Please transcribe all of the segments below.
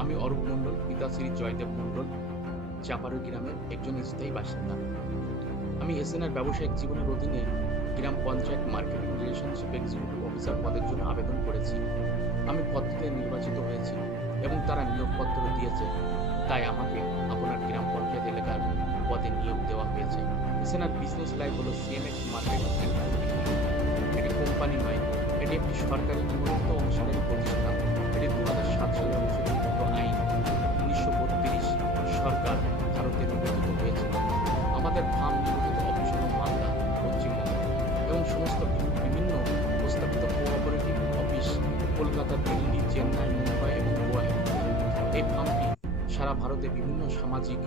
আমি অরূপ মণ্ডল, পিতা শ্রী জয়দেব মণ্ডল, চাপাড়ি গ্রামের একজন স্থায়ী বাসিন্দা। আমি এসএনআর ব্যবসায়িক জীবনের অধীনে gram panchayat marketing relationship executive officer পদের জন্য আবেদন করেছি। আমি পদটিতে নির্বাচিত হয়েছি এবং তারা নিয়োগপত্র দিয়েছে, তাই আমাকে আপনার গ্রাম পঞ্চায়েত এলাকার পদে নিয়োগ দেওয়া হয়েছে। এসএনআর বিজনেস লাইফ হলো সিএমএক্স মার্কেটিং অ্যান্ড মার্কেটিং। এটি কোম্পানি নয়, এটি একটি সরকারি নিবন্ধিত অংশীদারি প্রতিষ্ঠান। এটি 2007 সালে সংশোধিত আইন 1932 সরকার ভারতে নিবন্ধিত হয়েছিল। আমাদের ফার্ম নিবন্ধিত অফিস হল মালদা, পশ্চিমবঙ্গ এবং সমস্ত বিভিন্ন প্রস্তাবিত কোঅপারেটিভ অফিস কলকাতা, দিল্লি, চেন্নাই, মুম্বাই এবং গোয়ায়। এই ফার্মটি সারা ভারতে বিভিন্ন সামাজিক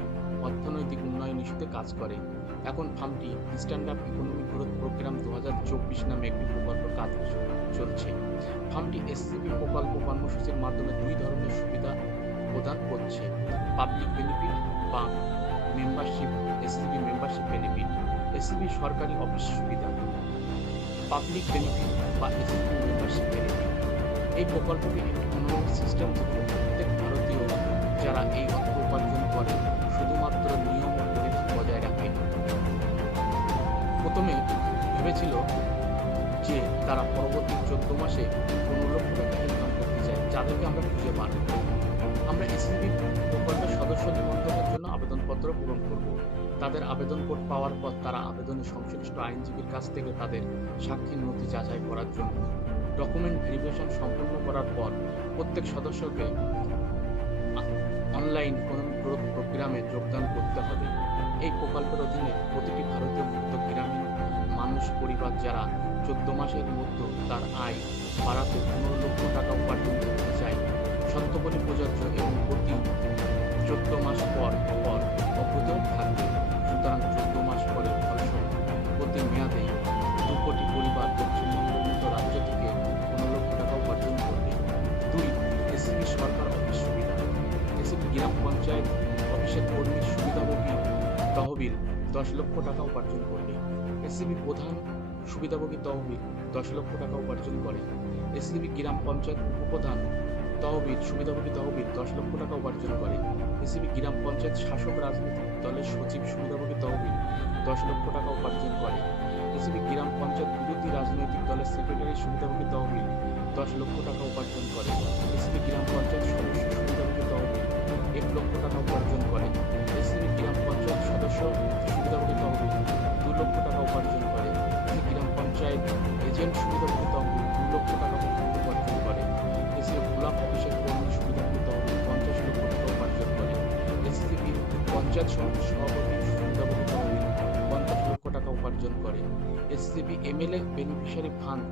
অর্থনৈতিক উন্নয়ন ইস্যুতে কাজ করে। এখন ফার্মটি stand up economic growth program 2024 নামে একটি প্রকল্প কাজ চলছে। ফার্মটি এসসিবি প্রকল্প কর্মসূচির মাধ্যমে দুই ধরনের সুবিধা প্রদান করছে: পাবলিক বেনিফিট বা membership, SCB membership benefit. SCB সরকারি অফিস সুবিধা, পাবলিক বেনিফিট বা এসসিবি মেম্বারশিপ বেনিফিট। এই প্রকল্পটি একটি অনুভব সিস্টেম থেকে প্রত্যেক ভারতীয় যারা এই অর্থ উপার্জন করে শুধুমাত্র নিয়ম ও পরিধি বজায় রাখে। প্রথমে ভেবেছিল যে তারা পরবর্তী 14 মাসে 15 লক্ষ টাকা ইনকাম করতে চায়, যাদেরকে আমরা খুঁজে পাব। আমরা এসসিবি প্রকল্পের সদস্য নিবন্ধনের জন্য আবেদনপত্র পূরণ করব। তাদের আবেদন কোড পাওয়ার পর তারা আবেদনের সংশ্লিষ্ট আইনজীবীর কাছ থেকে তাদের সাক্ষীর নথি যাচাই করার জন্য ডকুমেন্ট ভেরিফিকেশন সম্পূর্ণ করার পর প্রত্যেক সদস্যকে অনলাইন ইকোনমিক গ্রোথ প্রোগ্রামে যোগদান করতে হবে। এই প্রকল্পের অধীনে প্রতিটি ভারতীয় মুক্ত গ্রামীণ মানুষ পরিবার যারা 14 মাসের মধ্যে তার আয় বাড়াতে 15 লক্ষ টাকা উপার্জন করতে চায় সত্যপরি প্রযোজ্য এবং প্রতি 14 মাস পর পর অব্যাহত থাকবে। সুতরাং 14 মাস পরে ফলস্বরূপ প্রতি মেয়াদে 2 কোটি পরিবার পশ্চিমবঙ্গের মতো রাজ্য থেকে 15 লক্ষ টাকা উপার্জন করবে। 2. এসসিবি সরকার অফিস সুবিধা। এসসিবি গ্রাম পঞ্চায়েত অফিসের কর্মীর সুবিধাভোগী তহবিল 10 লক্ষ টাকা উপার্জন করবে। এসসিবি প্রধান সুবিধাভোগী তহবিল 10 লক্ষ টাকা উপার্জন করে। এসসিবি গ্রাম পঞ্চায়েত উপপ্রধান তহবিল সুবিধাভোগী তহবিল 10 লক্ষ টাকা উপার্জন করে। এসসিবি গ্রাম পঞ্চায়েত শাসক রাজনৈতিক দলের সচিব সুবিধাভোগী তহবিল 10 লক্ষ টাকা উপার্জন করে। এসসিবি গ্রাম পঞ্চায়েত বিরোধী রাজনৈতিক দলের সেক্রেটারি সুবিধাভোগী তহবিল 10 লক্ষ টাকা উপার্জন করে। এসসিবি গ্রাম পঞ্চায়েত সদস্য সুবিধাভোগী তহবিল 1 লক্ষ টাকা উপার্জন করে। এসসিবি গ্রাম পঞ্চায়েত সদস্য সুবিধাভোগী তহবিল 2 লক্ষ টাকা উপার্জন করে। এসসিবি গ্রাম পঞ্চায়েত এজেন্ট সুবিধাভোগী তহবিল 2 লক্ষ টাকা উপার্জন করে। এসসিবি ব্লক অফিসের কর্মী সুবিধাভোগী তহবিল 50 লক্ষ টাকা উপার্জন করে। এসসিবি পঞ্চায়েত সমিতির সভাপতি সুবিধাভোগী তহবিল 50 লক্ষ টাকা উপার্জন করে। এসসিবি এমএলএ বেনিফিশিয়ারি ফান্ড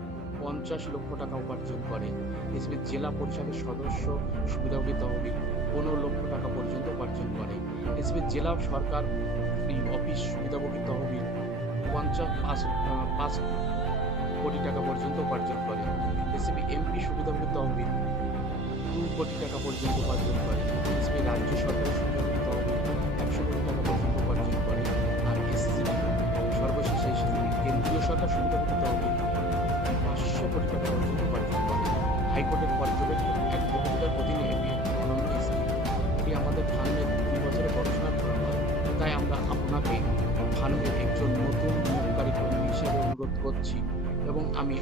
50 লক্ষ টাকা উপার্জন করে। এসসিবি জেলা পরিষদের সদস্য সুবিধাভোগী তহবিল 15 লক্ষ টাকা পর্যন্ত উপার্জন করে। এসসিবি জেলা সরকার অফিস সুবিধাভোগী তহবিল 5 কোটি টাকা পর্যন্ত উপার্জন করে। এসসিবি এমপি সুবিধাভোগী তহবিল 2 কোটি টাকা পর্যন্ত উপার্জন করে। এসসিবি রাজ্য সরকারের সুবিধাভোগী তহবিল 100 কোটি টাকা পর্যন্ত উপার্জন করে। আর এসসিবি সর্বশেষ এসসিবি কেন্দ্রীয় সরকার সুবিধাভোগী তহবিল 500 কোটি টাকা পর্যন্ত উপার্জন করে। হাইকোর্টের পর্যবেক্ষণ এক বক্তৃতার অধীনে এটি অনন্য স্কিম। এটি আমাদের ফার্মের 2 বছরে গবেষণা করা হয়, তাই আমরা আপনাকে ফার্মের একজন নতুন নিয়োগকারী কর্মী হিসেবে অনুরোধ করছি এবং আমি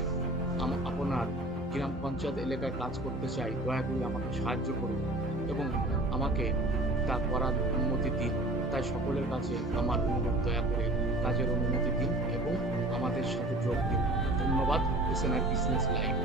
আপনার গ্রাম পঞ্চায়েত এলাকায় কাজ করতে চাই। দয়া করে আমাকে সাহায্য করুন এবং আমাকে তা করার অনুমতি দিন। তাই সকলের কাছে আমার অনুরোধ, দয়া করে কাজের অনুমতি দিন এবং আমাদের সাথে যোগ দিন। ধন্যবাদ। SNR business live.